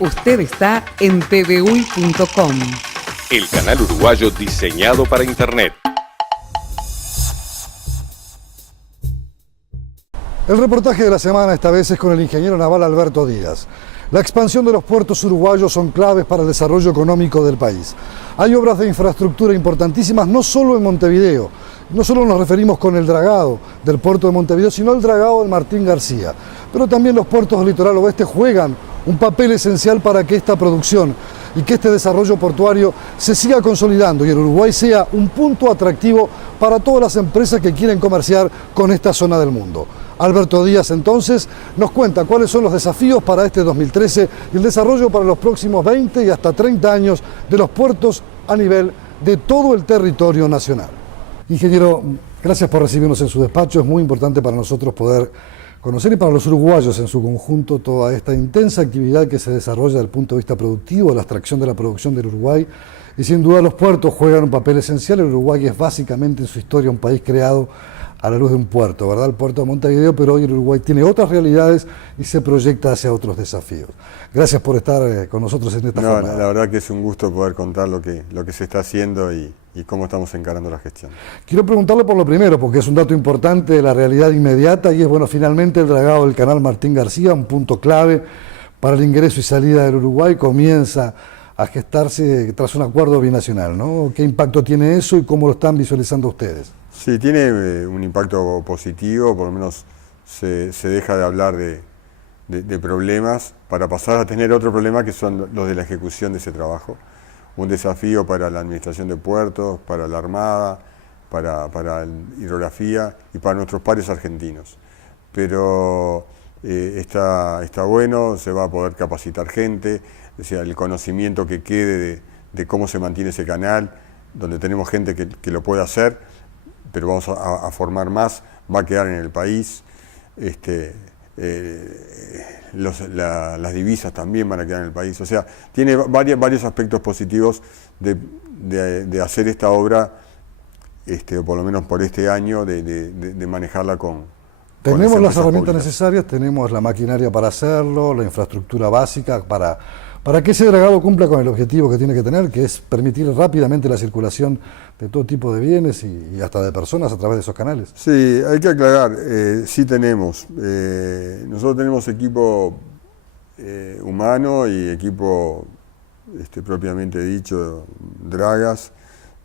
Usted está en tvuy.com. El canal uruguayo diseñado para Internet. El reportaje de la semana esta vez es con el ingeniero naval Alberto Díaz. La expansión de los puertos uruguayos son claves para el desarrollo económico del país. Hay obras de infraestructura importantísimas no solo en Montevideo. No solo nos referimos con el dragado del puerto de Montevideo, sino el dragado del Martín García. Pero también los puertos del litoral oeste juegan un papel esencial para que esta producción y que este desarrollo portuario se siga consolidando y el Uruguay sea un punto atractivo para todas las empresas que quieren comerciar con esta zona del mundo. Alberto Díaz entonces nos cuenta cuáles son los desafíos para este 2013 y el desarrollo para los próximos 20 y hasta 30 años de los puertos a nivel de todo el territorio nacional. Ingeniero, gracias por recibirnos en su despacho. Es muy importante para nosotros poder conocer y para los uruguayos en su conjunto toda esta intensa actividad que se desarrolla desde el punto de vista productivo, la extracción de la producción del Uruguay. Y sin duda los puertos juegan un papel esencial. El Uruguay es básicamente en su historia un país creado a la luz de un puerto, ¿verdad? El puerto de Montevideo, pero hoy el Uruguay tiene otras realidades y se proyecta hacia otros desafíos. Gracias por estar con nosotros en esta jornada. La verdad que es un gusto poder contar lo que se está haciendo y cómo estamos encarando la gestión. Quiero preguntarle por lo primero, porque es un dato importante de la realidad inmediata y es, bueno, finalmente el dragado del canal Martín García, un punto clave para el ingreso y salida del Uruguay, comienza a gestarse tras un acuerdo binacional, ¿no? ¿Qué impacto tiene eso y cómo lo están visualizando ustedes? Sí, tiene un impacto positivo, por lo menos se deja de hablar de problemas para pasar a tener otro problema que son los de la ejecución de ese trabajo. Un desafío para la administración de puertos, para la Armada, para la hidrografía y para nuestros pares argentinos. Pero está bueno, se va a poder capacitar gente, o sea, el conocimiento que quede de cómo se mantiene ese canal, donde tenemos gente que lo puede hacer, pero vamos a formar más, va a quedar en el país. Las divisas también van a quedar en el país. O sea, tiene varios aspectos positivos de hacer esta obra, o por lo menos por este año, de manejarla con Tenemos las herramientas públicas necesarias, tenemos la maquinaria para hacerlo, la infraestructura básica para que ese dragado cumpla con el objetivo que tiene que tener, que es permitir rápidamente la circulación de todo tipo de bienes y hasta de personas a través de esos canales. Sí, hay que aclarar, sí tenemos. Nosotros tenemos equipo humano y equipo propiamente dicho, dragas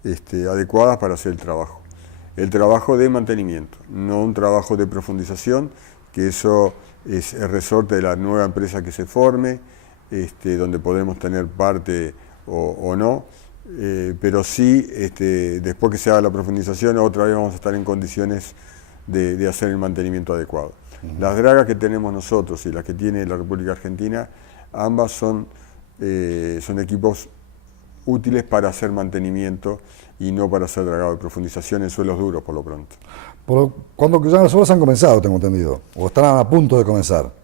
adecuadas para hacer el trabajo. El trabajo de mantenimiento, no un trabajo de profundización, que eso es el resorte de la nueva empresa que se forme, donde podremos tener parte o no, pero sí, después que se haga la profundización, otra vez vamos a estar en condiciones de hacer el mantenimiento adecuado. Las dragas que tenemos nosotros y las que tiene la República Argentina, ambas son equipos útiles para hacer mantenimiento y no para hacer dragado de profundización en suelos duros, por lo pronto. Cuando ya las obras han comenzado, tengo entendido, o están a punto de comenzar.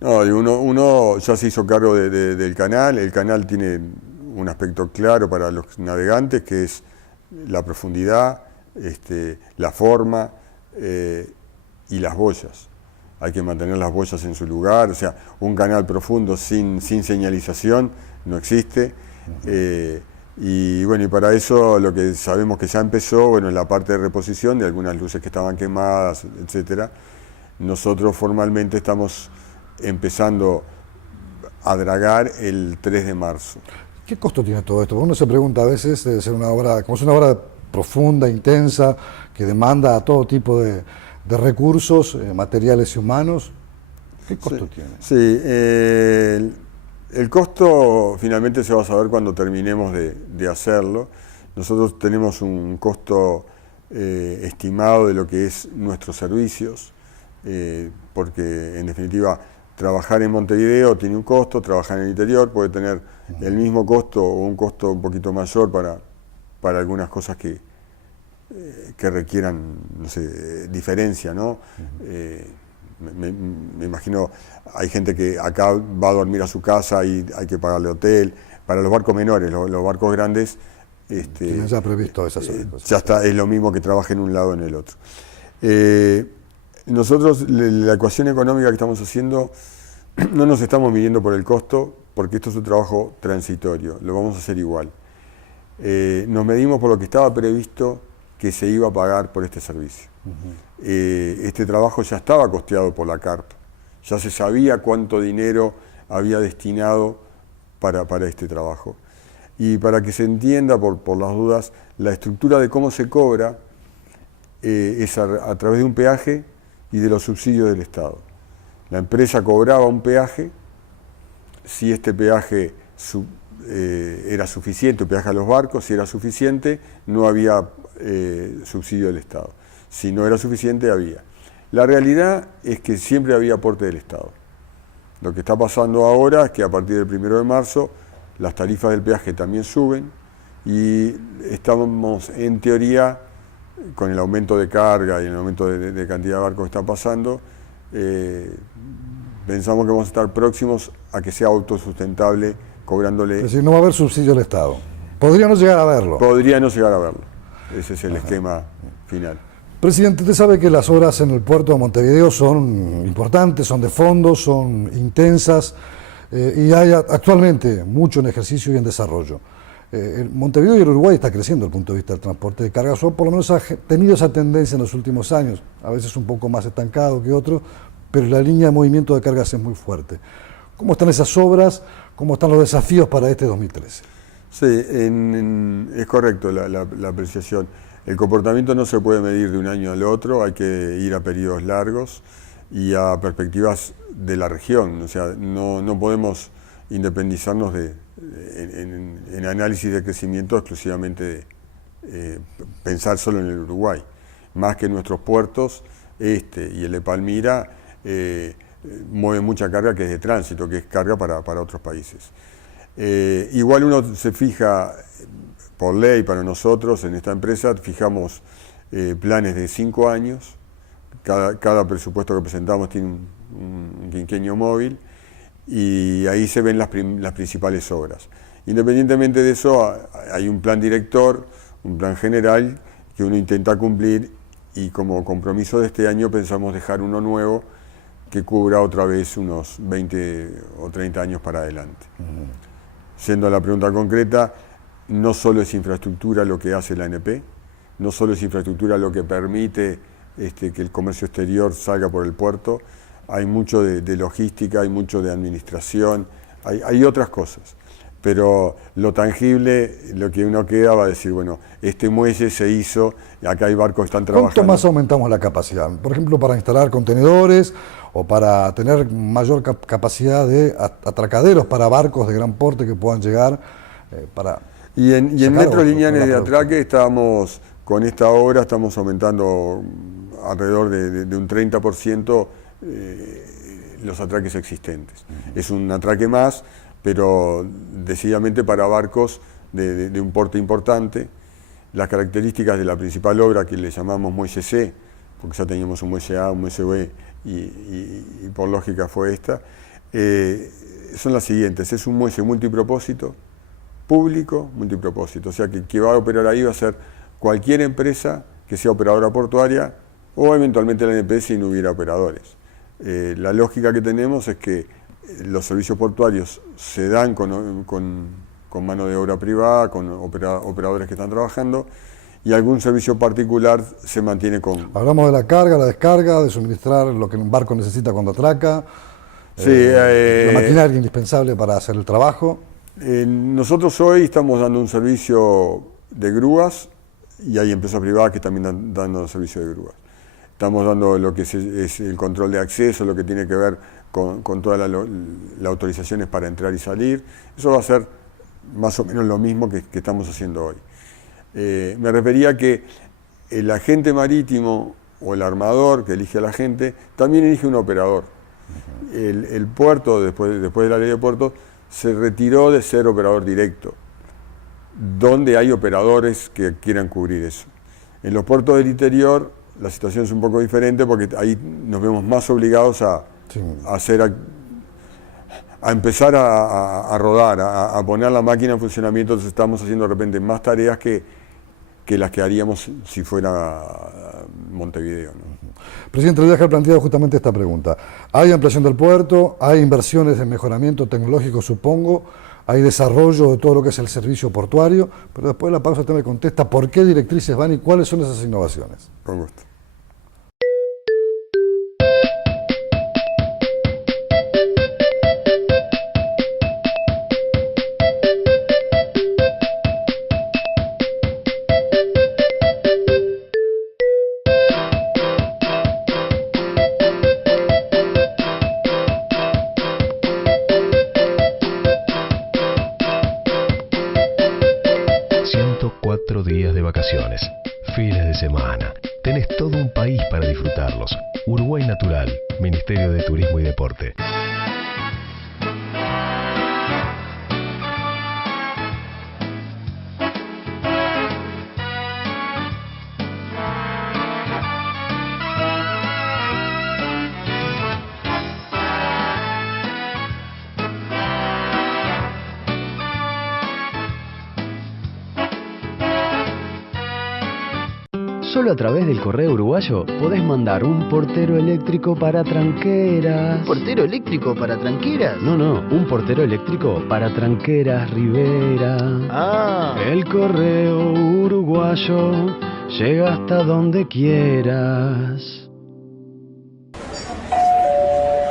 No, uno ya se hizo cargo del canal. El canal tiene un aspecto claro para los navegantes, que es la profundidad, la forma y las boyas. Hay que mantener las boyas en su lugar, o sea, un canal profundo sin señalización no existe. Y bueno, y para eso lo que sabemos que ya empezó, bueno, es la parte de reposición de algunas luces que estaban quemadas, etcétera. Nosotros formalmente estamos empezando a dragar el 3 de marzo. ¿Qué costo tiene todo esto? Uno se pregunta a veces, debe ser una obra, como es una obra profunda, intensa, que demanda a todo tipo de recursos, materiales y humanos. ¿Qué costo tiene? Sí, el costo finalmente se va a saber cuando terminemos de hacerlo. Nosotros tenemos un costo estimado de lo que es nuestros servicios, porque en definitiva trabajar en Montevideo tiene un costo, trabajar en el interior puede tener el mismo costo o un costo un poquito mayor para algunas cosas que requieran, no sé, diferencia, ¿no? Me imagino, hay gente que acá va a dormir a su casa y hay que pagarle hotel. Para los barcos menores, los barcos grandes, tienen ya previsto esas cosas. Ya está, es lo mismo que trabaje en un lado o en el otro. Nosotros, la ecuación económica que estamos haciendo no nos estamos midiendo por el costo, porque esto es un trabajo transitorio, lo vamos a hacer igual. Nos medimos por lo que estaba previsto que se iba a pagar por este servicio. Este trabajo ya estaba costeado por la CARP, ya se sabía cuánto dinero había destinado para este trabajo. Y para que se entienda, por las dudas, la estructura de cómo se cobra es a través de un peaje y de los subsidios del Estado. La empresa cobraba un peaje, si este peaje era suficiente, el peaje a los barcos, si era suficiente, no había subsidio del Estado. Si no era suficiente, había. La realidad es que siempre había aporte del Estado. Lo que está pasando ahora es que a partir del 1 de marzo las tarifas del peaje también suben y estamos, en teoría, con el aumento de carga y el aumento de cantidad de barcos que está pasando, pensamos que vamos a estar próximos a que sea autosustentable cobrándole... Es decir, no va a haber subsidio al Estado. Podría no llegar a verlo. Podría no llegar a verlo. Ese es el esquema final. Presidente, usted sabe que las obras en el puerto de Montevideo son importantes, son de fondo, son intensas y hay actualmente mucho en ejercicio y en desarrollo. Montevideo y el Uruguay está creciendo desde el punto de vista del transporte de cargas, o por lo menos ha tenido esa tendencia en los últimos años, a veces un poco más estancado que otros, pero la línea de movimiento de cargas es muy fuerte. ¿Cómo están esas obras? ¿Cómo están los desafíos para este 2013? Sí, es correcto la apreciación. El comportamiento no se puede medir de un año al otro, hay que ir a periodos largos y a perspectivas de la región. O sea, no podemos independizarnos en análisis de crecimiento exclusivamente de pensar solo en el Uruguay. Más que nuestros puertos, y el de Palmira, mueven mucha carga que es de tránsito, que es carga para otros países. Igual uno se fija, por ley para nosotros en esta empresa, fijamos planes de 5 años, cada presupuesto que presentamos tiene un quinquenio móvil y ahí se ven las principales obras. Independientemente de eso, hay un plan director, un plan general que uno intenta cumplir y como compromiso de este año pensamos dejar uno nuevo que cubra otra vez unos 20 o 30 años para adelante. Siendo a la pregunta concreta, no solo es infraestructura lo que hace la ANP, no solo es infraestructura lo que permite que el comercio exterior salga por el puerto, hay mucho de logística, hay mucho de administración, hay otras cosas. Pero lo tangible, lo que uno queda va a decir, bueno, este muelle se hizo, acá hay barcos que están trabajando. ¿Cuánto más aumentamos la capacidad? Por ejemplo, para instalar contenedores o para tener mayor capacidad de atracaderos para barcos de gran porte que puedan llegar para... Y en metros lineales de atraque estamos, con esta obra, estamos aumentando alrededor de un 30% los atraques existentes. Es un atraque más, pero decididamente para barcos de un porte importante. Las características de la principal obra que le llamamos muelle C, porque ya teníamos un muelle A, un muelle B y por lógica fue esta, son las siguientes. Es un muelle multipropósito, público, multipropósito. O sea que va a operar ahí va a ser cualquier empresa que sea operadora portuaria o eventualmente la ANP si no hubiera operadores. La lógica que tenemos es que los servicios portuarios se dan con mano de obra privada, con operadores que están trabajando, y algún servicio particular se mantiene con... Hablamos de la carga, la descarga, de suministrar lo que un barco necesita cuando atraca, sí, la maquinaria indispensable para hacer el trabajo. Nosotros hoy estamos dando un servicio de grúas y hay empresas privadas que también están dando servicio de grúas. Estamos dando lo que es el control de acceso, lo que tiene que ver con todas las autorizaciones para entrar y salir. Eso va a ser más o menos lo mismo que estamos haciendo hoy. Me refería a que el agente marítimo o el armador que elige a la gente también elige un operador. El puerto, después de la ley de puertos, se retiró de ser operador directo, donde hay operadores que quieran cubrir eso. En los puertos del interior la situación es un poco diferente porque ahí nos vemos más obligados a empezar a rodar, a poner la máquina en funcionamiento. Entonces estamos haciendo de repente más tareas que las que haríamos si fuera Montevideo, ¿no? Presidente, le voy a dejar planteada justamente esta pregunta. ¿Hay ampliación del puerto? ¿Hay inversiones de mejoramiento tecnológico, supongo? ¿Hay desarrollo de todo lo que es el servicio portuario? Pero después de la pausa usted me contesta por qué directrices van y cuáles son esas innovaciones. Con gusto. Días de vacaciones, fines de semana. Tenés todo un país para disfrutarlos. Uruguay Natural, Ministerio de Turismo y Deporte. Solo a través del correo uruguayo podés mandar un portero eléctrico para tranqueras. ¿Portero eléctrico para tranqueras? No, un portero eléctrico para tranqueras Rivera. Ah. El correo uruguayo llega hasta donde quieras.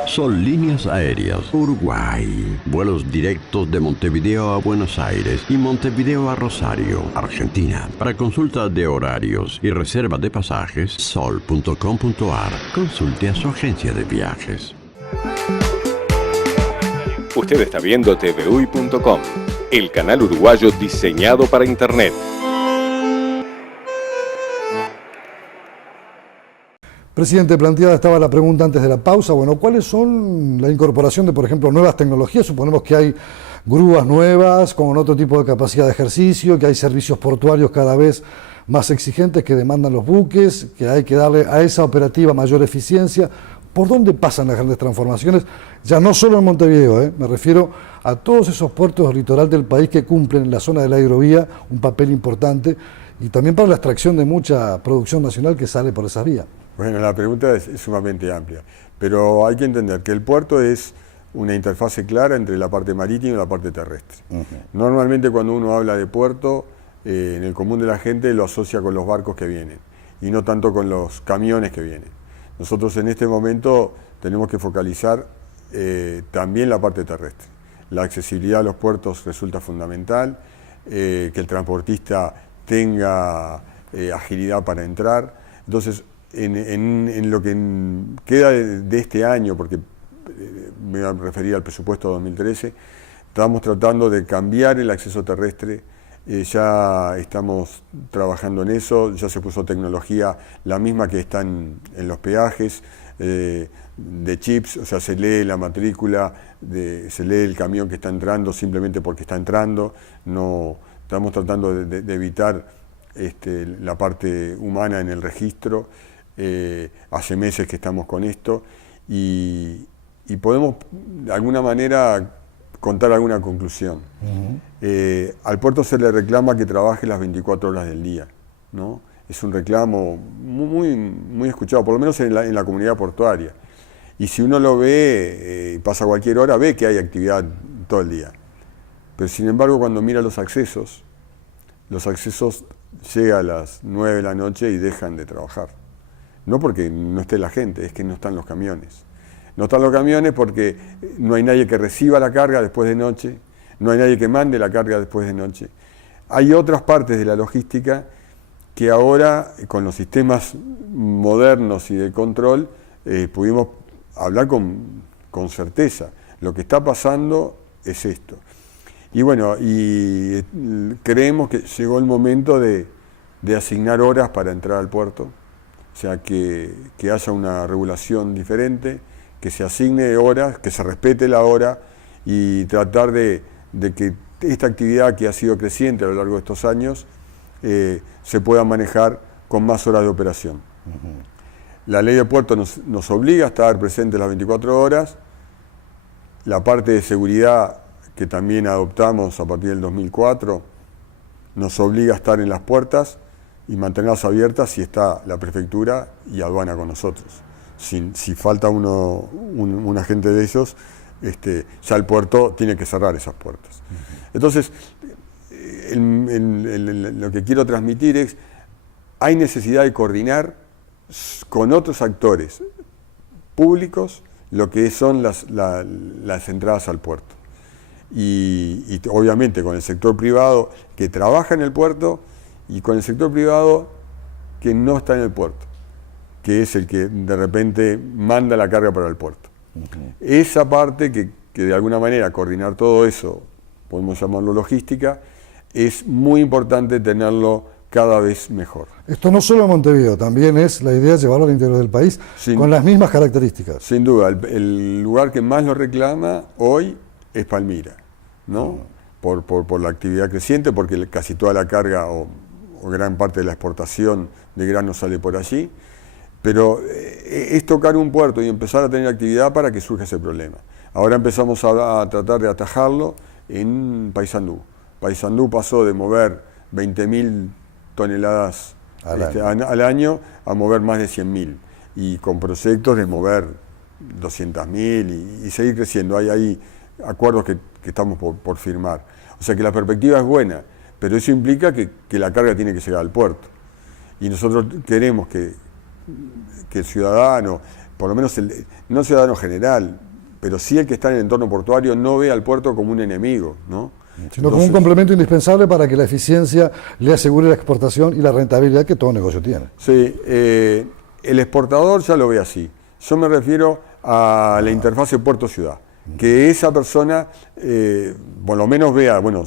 Sol Líneas Aéreas Uruguay. Vuelos directos de Montevideo a Buenos Aires y Montevideo a Rosario, Argentina. Para consulta de horarios y reserva de pasajes, sol.com.ar. Consulte a su agencia de viajes. Usted está viendo TVUY.com, el canal uruguayo diseñado para Internet. Presidente, planteada estaba la pregunta antes de la pausa. Bueno, ¿cuáles son la incorporación de, por ejemplo, nuevas tecnologías? Suponemos que hay grúas nuevas con otro tipo de capacidad de ejercicio, que hay servicios portuarios cada vez más exigentes que demandan los buques, que hay que darle a esa operativa mayor eficiencia. ¿Por dónde pasan las grandes transformaciones? Ya no solo en Montevideo, me refiero a todos esos puertos del litoral del país que cumplen en la zona de la hidrovía un papel importante y también para la extracción de mucha producción nacional que sale por esas vías. Bueno, la pregunta es sumamente amplia, pero hay que entender que el puerto es una interfase clara entre la parte marítima y la parte terrestre. Normalmente cuando uno habla de puerto, en el común de la gente lo asocia con los barcos que vienen y no tanto con los camiones que vienen. Nosotros en este momento tenemos que focalizar también la parte terrestre. La accesibilidad a los puertos resulta fundamental, que el transportista tenga agilidad para entrar. Entonces, en lo que queda de este año, porque me voy a referir al presupuesto 2013, estamos tratando de cambiar el acceso terrestre, ya estamos trabajando en eso, ya se puso tecnología, la misma que está en los peajes, de chips, o sea, se lee la matrícula, se lee el camión que está entrando simplemente porque está entrando, no, estamos tratando de evitar la parte humana en el registro. Hace meses que estamos con esto y podemos de alguna manera contar alguna conclusión. Al puerto se le reclama que trabaje las 24 horas del día, ¿no? Es un reclamo muy escuchado, por lo menos en la comunidad portuaria. Y si uno lo ve, pasa cualquier hora, ve que hay actividad todo el día. Pero sin embargo, cuando mira los accesos llegan a las 9 de la noche y dejan de trabajar. No porque no esté la gente, es que no están los camiones. No están los camiones porque no hay nadie que reciba la carga después de noche, no hay nadie que mande la carga después de noche. Hay otras partes de la logística que ahora, con los sistemas modernos y de control, pudimos hablar con certeza. Lo que está pasando es esto. Y bueno, creemos que llegó el momento de asignar horas para entrar al puerto. O sea, que haya una regulación diferente, que se asigne horas, que se respete la hora y tratar de que esta actividad que ha sido creciente a lo largo de estos años se pueda manejar con más horas de operación. La ley de puerto nos obliga a estar presentes las 24 horas. La parte de seguridad que también adoptamos a partir del 2004 nos obliga a estar en las puertas y mantenerlas abiertas si está la prefectura y aduana con nosotros. Si falta un agente de esos, ya el puerto tiene que cerrar esas puertas. Entonces, lo que quiero transmitir es, hay necesidad de coordinar con otros actores públicos lo que son las entradas al puerto. Y obviamente con el sector privado que trabaja en el puerto y con el sector privado que no está en el puerto, que es el que de repente manda la carga para el puerto. Esa parte que de alguna manera coordinar todo eso, podemos llamarlo logística, es muy importante tenerlo cada vez mejor. Esto no solo en Montevideo, también es la idea de llevarlo al interior del país con las mismas características. Sin duda, el lugar que más lo reclama hoy es Palmira, ¿no? Por la actividad creciente, porque casi toda la carga o gran parte de la exportación de grano sale por allí, pero es tocar un puerto y empezar a tener actividad para que surja ese problema. Ahora empezamos a tratar de atajarlo en Paysandú. Paysandú pasó de mover 20.000 toneladas al año a mover más de 100.000, y con proyectos de mover 200.000 y seguir creciendo. Hay acuerdos que estamos por firmar. O sea que la perspectiva es buena, pero eso implica que la carga tiene que llegar al puerto. Y nosotros queremos que el ciudadano, por lo menos no el ciudadano general, pero sí el que está en el entorno portuario, no vea al puerto como un enemigo, ¿no? Sino como un complemento indispensable para que la eficiencia le asegure la exportación y la rentabilidad que todo negocio tiene. Sí, el exportador ya lo ve así. Yo me refiero a la interfase puerto-ciudad. Que esa persona, por lo menos vea, bueno,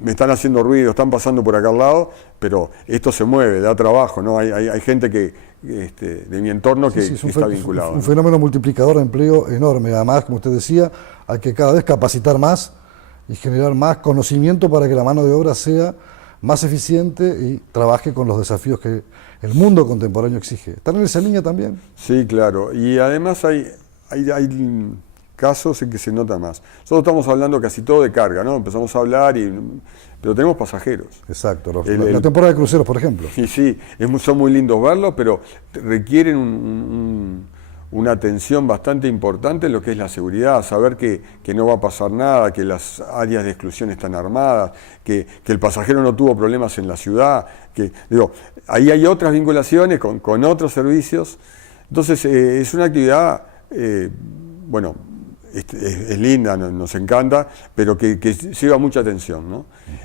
me están haciendo ruido, están pasando por acá al lado, pero esto se mueve, da trabajo, ¿no? Hay gente de mi entorno que está vinculado. Un fenómeno multiplicador de empleo enorme. Además, como usted decía, hay que cada vez capacitar más y generar más conocimiento para que la mano de obra sea más eficiente y trabaje con los desafíos que el mundo contemporáneo exige. ¿Están en esa línea también? Sí, claro. Y además hay casos en que se nota más. Nosotros estamos hablando casi todo de carga, ¿no? Empezamos a hablar, pero tenemos pasajeros. Exacto. La temporada de cruceros, por ejemplo. Sí, son muy lindos verlos, pero requieren una atención bastante importante en lo que es la seguridad, saber que no va a pasar nada, que las áreas de exclusión están armadas, que el pasajero no tuvo problemas en la ciudad, ahí hay otras vinculaciones con otros servicios. Entonces es una actividad, es linda, nos encanta, pero que lleva mucha atención, ¿no?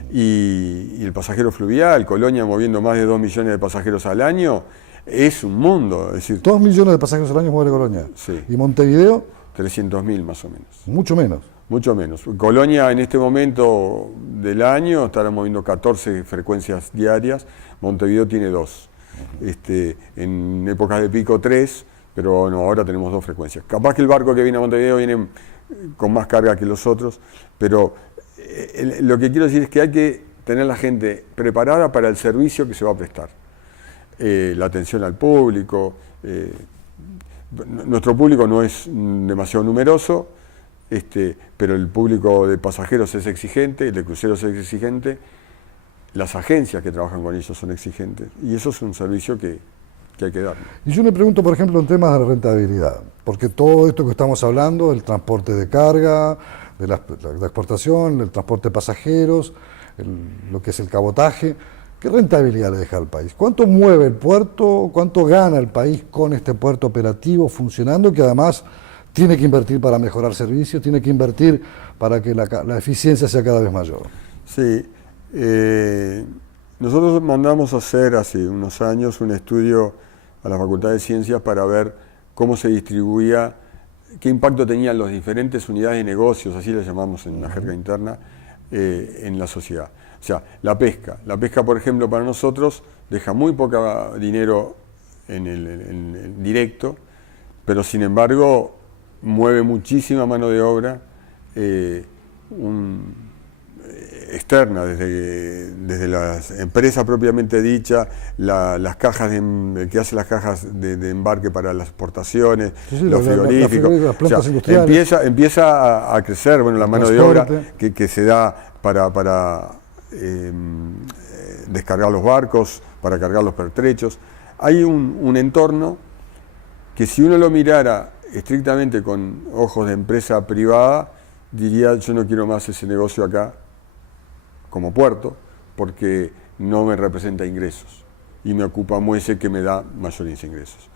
Y el pasajero fluvial, Colonia moviendo más de 2 millones de pasajeros al año, es un mundo. Es decir, 2 millones de pasajeros al año mueve Colonia. Sí. ¿Y Montevideo? 300.000 más o menos. Mucho menos. Mucho menos. Colonia en este momento del año estará moviendo 14 frecuencias diarias, Montevideo tiene 2. En épocas de pico 3, pero no, ahora tenemos 2 frecuencias. Capaz que el barco que viene a Montevideo viene con más carga que los otros, pero lo que quiero decir es que hay que tener la gente preparada para el servicio que se va a prestar. La atención al público. Nuestro público no es demasiado numeroso, pero el público de pasajeros es exigente, el de cruceros es exigente, las agencias que trabajan con ellos son exigentes, y eso es un servicio que hay que dar. Y yo me pregunto, por ejemplo, en temas de rentabilidad, porque todo esto que estamos hablando, el transporte de carga, de la exportación, el transporte de pasajeros, lo que es el cabotaje, ¿qué rentabilidad le deja al país? ¿Cuánto mueve el puerto? ¿Cuánto gana el país con este puerto operativo funcionando, que además tiene que invertir para mejorar servicios, tiene que invertir para que la eficiencia sea cada vez mayor? Sí. Nosotros mandamos a hacer hace unos años un estudio a la Facultad de Ciencias para ver cómo se distribuía, qué impacto tenían las diferentes unidades de negocios, así las llamamos en la jerga interna, en la sociedad. O sea, la pesca, por ejemplo, para nosotros deja muy poco dinero en el directo, pero sin embargo mueve muchísima mano de obra externa, desde las empresas propiamente dichas, las cajas que hacen las cajas de embarque para las exportaciones, los frigoríficos. Las plantas industriales. Empieza a crecer la mano de obra que se da para descargar los barcos, para cargar los pertrechos. Hay un entorno que si uno lo mirara estrictamente con ojos de empresa privada, diría yo no quiero más ese negocio acá como puerto, porque no me representa ingresos y me ocupa muelle que me da mayores ingresos.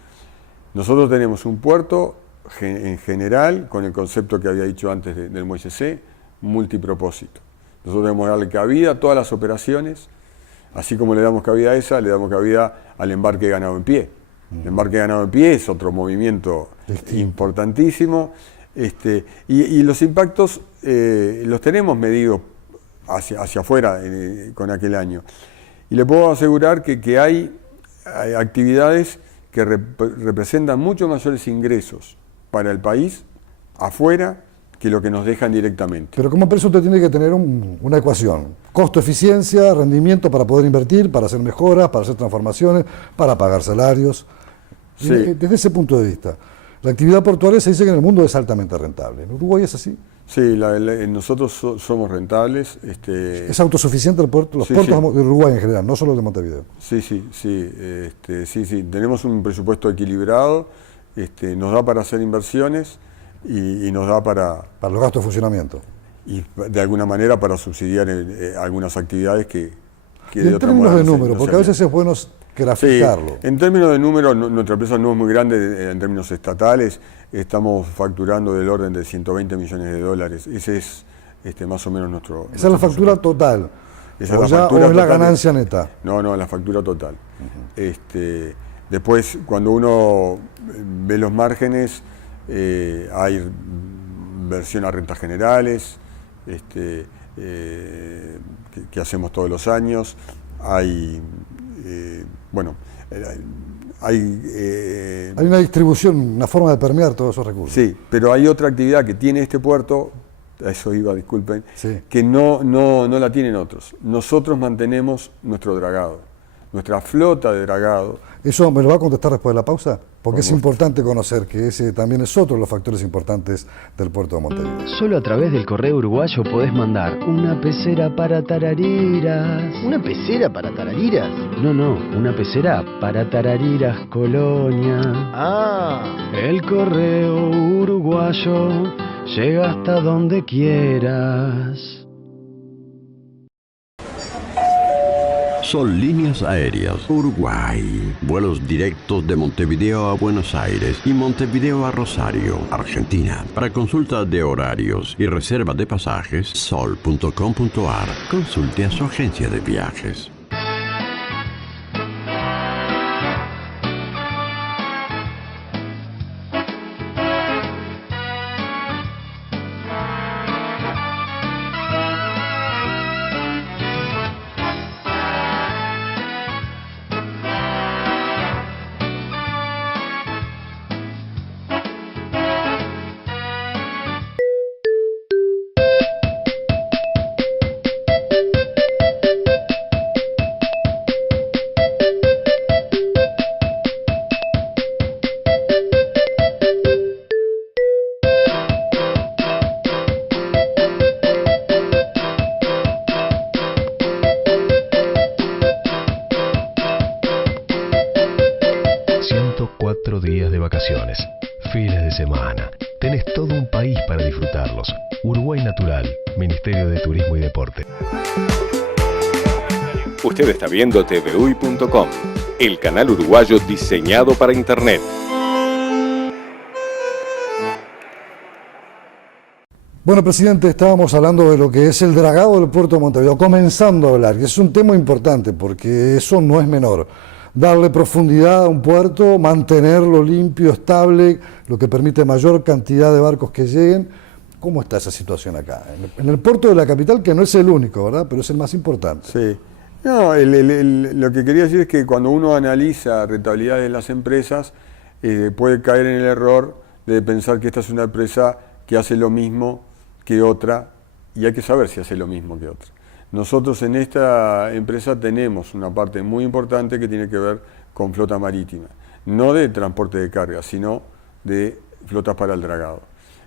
Nosotros tenemos un puerto en general, con el concepto que había dicho antes del muelle C, multipropósito. Nosotros debemos darle cabida a todas las operaciones, así como le damos cabida a esa, le damos cabida al embarque de ganado en pie. El embarque de ganado en pie es otro movimiento importantísimo, y los impactos los tenemos medidos hacia afuera con aquel año. Y le puedo asegurar que hay actividades que representan mucho mayores ingresos para el país afuera que lo que nos dejan directamente. Pero como empresa usted tiene que tener una ecuación. Costo-eficiencia, rendimiento para poder invertir, para hacer mejoras, para hacer transformaciones, para pagar salarios. Sí. Desde ese punto de vista, la actividad portuaria se dice que en el mundo es altamente rentable. ¿En Uruguay es así? Sí, nosotros somos rentables. ¿Es autosuficiente el puerto, los sí, puertos sí. de Uruguay en general, no solo de Montevideo? Sí. Tenemos un presupuesto equilibrado, nos da para hacer inversiones y nos da para los gastos de funcionamiento. Y de alguna manera para subsidiar algunas actividades que de otra manera. En términos de número, porque a veces es bueno graficarlo. Sí, en términos de número, nuestra empresa no es muy grande en términos estatales, estamos facturando del orden de 120 millones de dólares. Ese es más o menos nuestro... Esa es la factura total. Esa es la factura ¿O es la total ganancia neta? No, la factura total. Después, cuando uno ve los márgenes, hay versión a rentas generales, que hacemos todos los años, hay una distribución, una forma de permear todos esos recursos. Sí, pero hay otra actividad que tiene este puerto, a eso iba, disculpen, sí, que no la tienen otros. Nosotros mantenemos nuestro dragado, nuestra flota de dragado. ¿Eso me lo va a contestar después de la pausa? Porque es importante conocer que ese también es otro de los factores importantes del puerto de Montevideo. Solo a través del correo uruguayo podés mandar una pecera para tarariras. ¿Una pecera para tarariras? No, una pecera para tarariras, Colonia. Ah. El correo uruguayo llega hasta donde quieras. Son líneas aéreas Uruguay. Vuelos directos de Montevideo a Buenos Aires y Montevideo a Rosario, Argentina. Para consulta de horarios y reserva de pasajes, sol.com.ar. Consulte a su agencia de viajes. Días de vacaciones, fines de semana. Tenés todo un país para disfrutarlos. Uruguay Natural, Ministerio de Turismo y Deporte. Usted está viendo TVUY.com, el canal uruguayo diseñado para Internet. Bueno, presidente, estábamos hablando de lo que es el dragado del puerto de Montevideo, comenzando a hablar, que es un tema importante porque eso no es menor. Darle profundidad a un puerto, mantenerlo limpio, estable, lo que permite mayor cantidad de barcos que lleguen. ¿Cómo está esa situación acá? En el puerto de la capital, que no es el único, ¿verdad? Pero es el más importante. Sí. No, lo que quería decir es que cuando uno analiza rentabilidad de las empresas, puede caer en el error de pensar que esta es una empresa que hace lo mismo que otra, y hay que saber si hace lo mismo que otra. Nosotros en esta empresa tenemos una parte muy importante que tiene que ver con flota marítima, no de transporte de carga, sino de flotas para el dragado.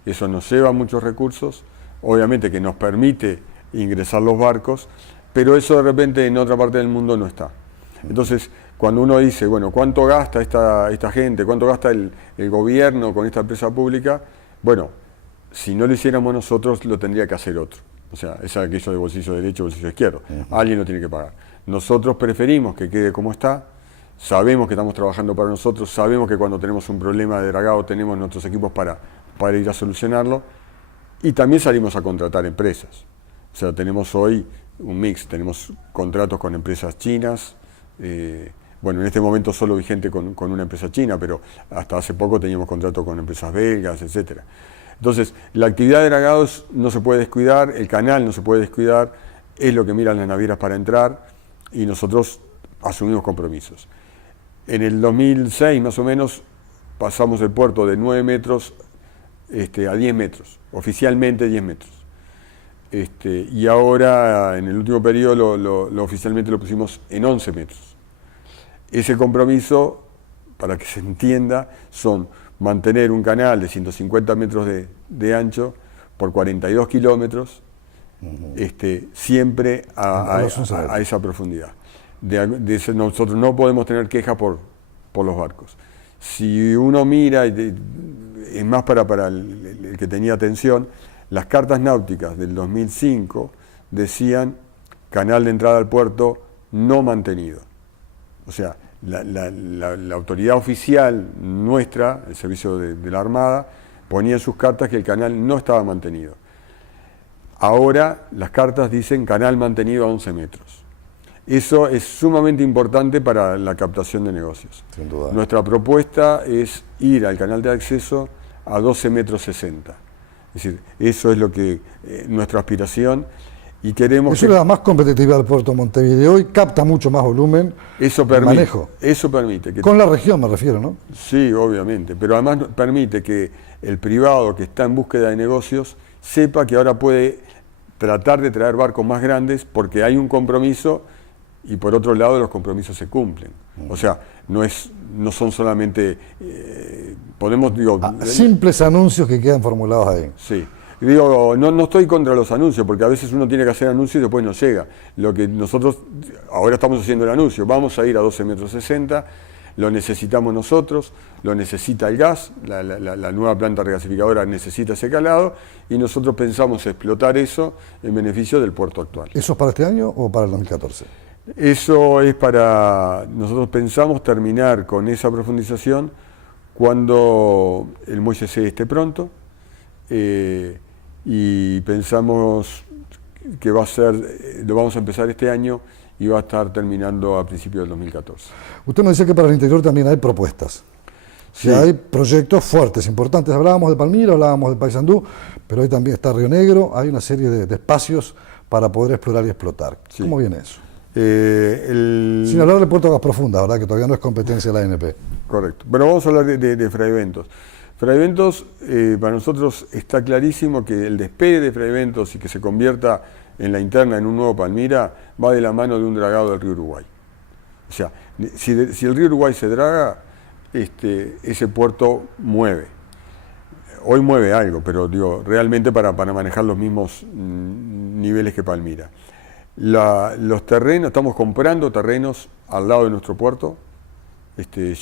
Eso nos lleva muchos recursos, obviamente que nos permite ingresar los barcos, pero eso de repente en otra parte del mundo no está. Entonces, cuando uno dice, bueno, ¿cuánto gasta esta gente? ¿Cuánto gasta el gobierno con esta empresa pública? Bueno, si no lo hiciéramos nosotros, lo tendría que hacer otro. O sea, es aquello de bolsillo derecho, bolsillo izquierdo. Alguien lo tiene que pagar. Nosotros preferimos que quede como está. Sabemos que estamos trabajando para nosotros, sabemos que cuando tenemos un problema de dragado tenemos nuestros equipos para ir a solucionarlo, y también salimos a contratar empresas. O sea, tenemos hoy un mix, tenemos contratos con empresas chinas, bueno, en este momento solo vigente con una empresa china, pero hasta hace poco teníamos contrato con empresas belgas, etcétera. Entonces, la actividad de dragados no se puede descuidar, el canal no se puede descuidar, es lo que miran las navieras para entrar, y nosotros asumimos compromisos. En el 2006, más o menos, pasamos el puerto de 9 metros a 10 metros, oficialmente 10 metros. Y ahora, en el último periodo, oficialmente lo pusimos en 11 metros. Ese compromiso, para que se entienda, son mantener un canal de 150 metros de ancho por 42 kilómetros, siempre a esa profundidad. Nosotros no podemos tener queja por los barcos. Si uno mira, es más para el que tenía atención, las cartas náuticas del 2005 decían canal de entrada al puerto no mantenido. O sea, la autoridad oficial nuestra, el servicio de la Armada, ponía en sus cartas que el canal no estaba mantenido. Ahora las cartas dicen canal mantenido a 11 metros. Eso es sumamente importante para la captación de negocios. Sin duda. Nuestra propuesta es ir al canal de acceso a 12 metros 60. Es decir, eso es lo que nuestra aspiración, y queremos eso le da más competitividad al puerto de Montevideo y capta mucho más volumen. Eso permite que, con la región me refiero, ¿no? Sí, obviamente, pero además permite que el privado que está en búsqueda de negocios sepa que ahora puede tratar de traer barcos más grandes porque hay un compromiso, y por otro lado los compromisos se cumplen. O sea, no son solamente simples anuncios que quedan formulados ahí. Sí. Digo, no estoy contra los anuncios, porque a veces uno tiene que hacer anuncios y después no llega. Lo que nosotros ahora estamos haciendo el anuncio, vamos a ir a 12 metros 60, lo necesitamos nosotros, lo necesita el gas, la nueva planta regasificadora necesita ese calado, y nosotros pensamos explotar eso en beneficio del puerto actual. ¿Eso es para este año o para el 2014? Eso es nosotros pensamos terminar con esa profundización cuando el muelle C esté pronto, y pensamos que lo vamos a empezar este año y va a estar terminando a principios del 2014. Usted nos decía que para el interior también hay propuestas. Sí. O sea, hay proyectos fuertes, importantes. Hablábamos de Palmira, hablábamos de Paysandú, pero hoy también está Río Negro. Hay una serie de espacios para poder explorar y explotar. Sí. ¿Cómo viene eso? Sin hablar del puerto de Aguas Profundas, ¿verdad? Que todavía no es competencia de la ANP. Correcto. Bueno, vamos a hablar de Fraiventos. Fraiventos, para nosotros está clarísimo que el despegue de Fraiventos y que se convierta en la interna en un nuevo Palmira va de la mano de un dragado del río Uruguay. O sea, si el río Uruguay se draga, ese puerto mueve. Hoy mueve algo, pero digo, realmente para manejar los mismos niveles que Palmira. Los terrenos, estamos comprando terrenos al lado de nuestro puerto,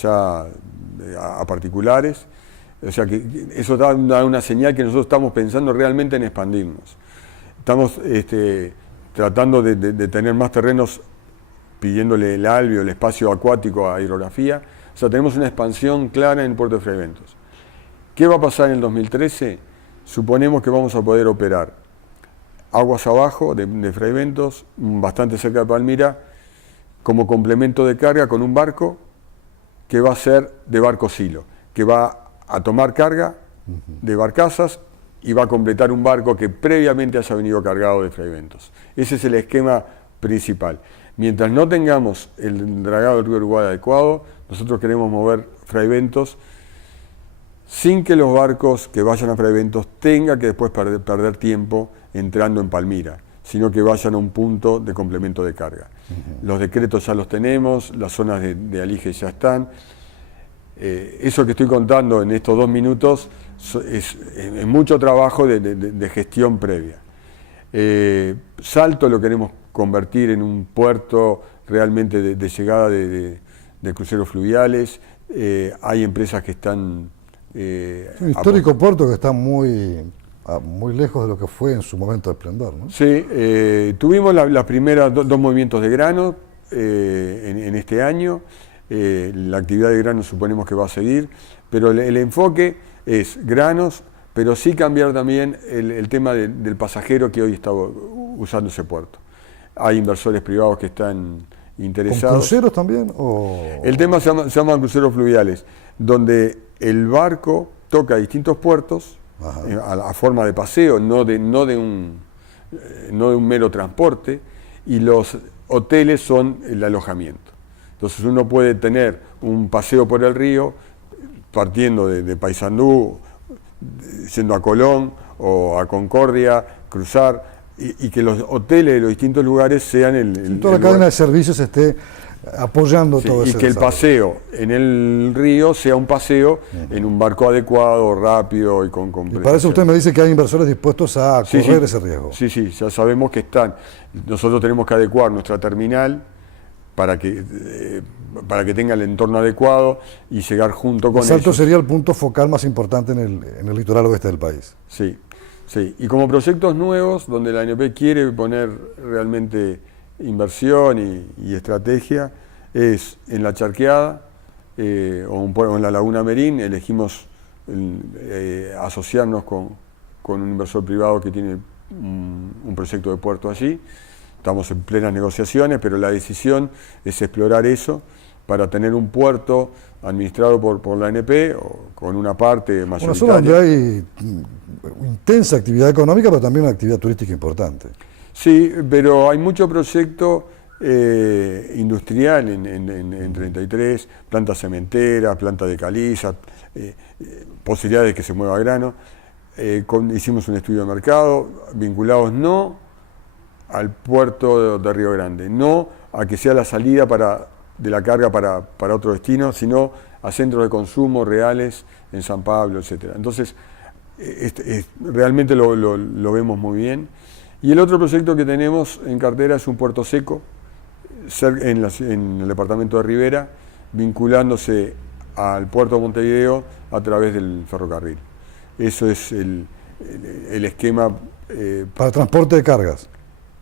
ya a particulares. O sea que eso da una señal que nosotros estamos pensando realmente en expandirnos. Estamos tratando de tener más terrenos, pidiéndole el albio, el espacio acuático a hidrografía. O sea, tenemos una expansión clara en el puerto de Fraiventos. ¿Qué va a pasar en el 2013? Suponemos que vamos a poder operar aguas abajo de Fraiventos, bastante cerca de Palmira, como complemento de carga con un barco que va a ser de barco silo, que va a tomar carga de barcazas y va a completar un barco que previamente haya venido cargado de Fraiventos. Ese es el esquema principal. Mientras no tengamos el dragado del río Uruguay adecuado, nosotros queremos mover Fraiventos sin que los barcos que vayan a Fraiventos tengan que después perder tiempo entrando en Palmira, sino que vayan a un punto de complemento de carga. Los decretos ya los tenemos, las zonas de alige ya están. Eso que estoy contando en estos 2 minutos es mucho trabajo de gestión previa. Salto lo queremos convertir en un puerto realmente de llegada de de cruceros fluviales, hay empresas que están... Es un histórico puerto que está muy lejos de lo que fue en su momento de esplendor, ¿no? Sí, tuvimos las primeras dos movimientos de grano en este año. La actividad de grano suponemos que va a seguir, pero el enfoque es granos, pero sí cambiar también el tema del pasajero que hoy está usando ese puerto. Hay inversores privados que están interesados. ¿Con cruceros también? ¿O? El tema se llama cruceros fluviales, donde el barco toca distintos puertos a forma de paseo, no de un mero transporte, y los hoteles son el alojamiento. Entonces uno puede tener un paseo por el río partiendo de Paysandú, yendo a Colón o a Concordia, cruzar, y que los hoteles de los distintos lugares sean toda la cadena de servicios esté apoyando todo eso. Y que el paseo en el río sea un paseo en un barco adecuado, rápido y con Y para eso usted me dice que hay inversores dispuestos a correr ese riesgo. Sí, ya sabemos que están. Nosotros tenemos que adecuar nuestra terminal para que tenga el entorno adecuado y llegar junto con ellos. Salto sería el punto focal más importante en el litoral oeste del país. Sí. Y como proyectos nuevos, donde la ANP quiere poner realmente inversión y estrategia, es en la Charqueada o en la Laguna Merín. Elegimos asociarnos con un inversor privado que tiene un proyecto de puerto allí. Estamos en plenas negociaciones, pero la decisión es explorar eso para tener un puerto administrado por la ANP o con una parte mayoritaria. Una zona donde hay intensa actividad económica, pero también una actividad turística importante. Sí, pero hay mucho proyecto industrial en 33, planta cementera, planta de caliza, posibilidades de que se mueva grano. Hicimos un estudio de mercado, vinculados no al puerto de Río Grande, no a que sea la salida de la carga para otro destino, sino a centros de consumo reales en San Pablo, etc. Entonces, realmente lo vemos muy bien. Y el otro proyecto que tenemos en cartera es un puerto seco en el departamento de Rivera, vinculándose al puerto de Montevideo a través del ferrocarril. Eso es el esquema... para transporte de cargas.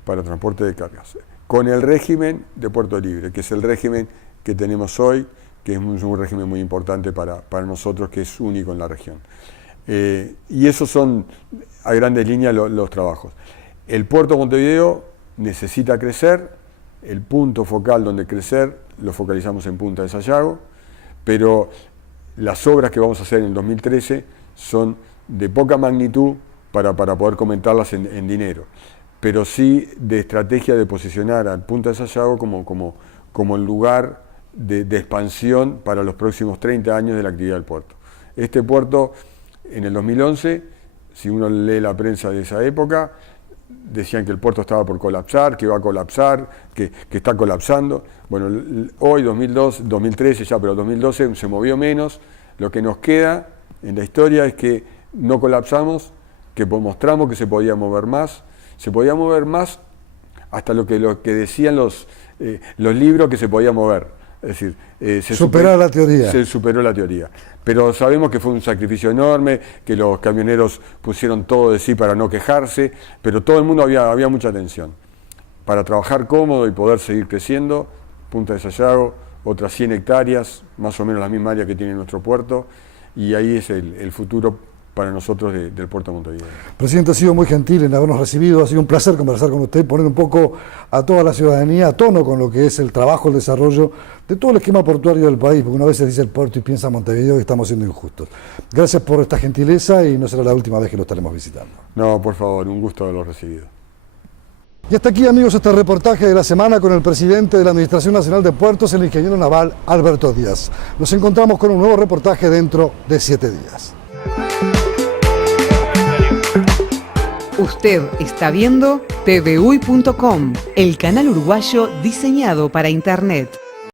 Para transporte de cargas. Con el régimen de Puerto Libre, que es el régimen que tenemos hoy, que es un régimen muy importante para nosotros, que es único en la región. Y esos son, a grandes líneas, los trabajos. El puerto de Montevideo necesita crecer, el punto focal donde crecer lo focalizamos en Punta de Sayago, pero las obras que vamos a hacer en el 2013 son de poca magnitud para poder comentarlas en dinero, pero sí de estrategia de posicionar a Punta de Sayago como el lugar de expansión para los próximos 30 años de la actividad del puerto. Este puerto, en el 2011, si uno lee la prensa de esa época, decían que el puerto estaba por colapsar, que va a colapsar, que está colapsando. Bueno, hoy, 2013 ya, pero 2012 se movió menos. Lo que nos queda en la historia es que no colapsamos, que mostramos que se podía mover más. Se podía mover más hasta lo que decían los libros que se podía mover. Es decir, se superó la teoría. Pero sabemos que fue un sacrificio enorme, que los camioneros pusieron todo de sí para no quejarse, pero todo el mundo había mucha tensión. Para trabajar cómodo y poder seguir creciendo, Punta de Sayago, otras 100 hectáreas, más o menos la misma área que tiene nuestro puerto, y ahí es el futuro para nosotros del puerto de Montevideo. Presidente, ha sido muy gentil en habernos recibido, ha sido un placer conversar con usted, poner un poco a toda la ciudadanía a tono con lo que es el trabajo, el desarrollo de todo el esquema portuario del país, porque una vez se dice el puerto y piensa Montevideo y estamos siendo injustos. Gracias por esta gentileza y no será la última vez que lo estaremos visitando. No, por favor, un gusto haberlo recibido. Y hasta aquí, amigos, este reportaje de la semana con el presidente de la Administración Nacional de Puertos, el ingeniero naval Alberto Díaz. Nos encontramos con un nuevo reportaje dentro de 7 días. Usted está viendo tvuy.com, el canal uruguayo diseñado para Internet.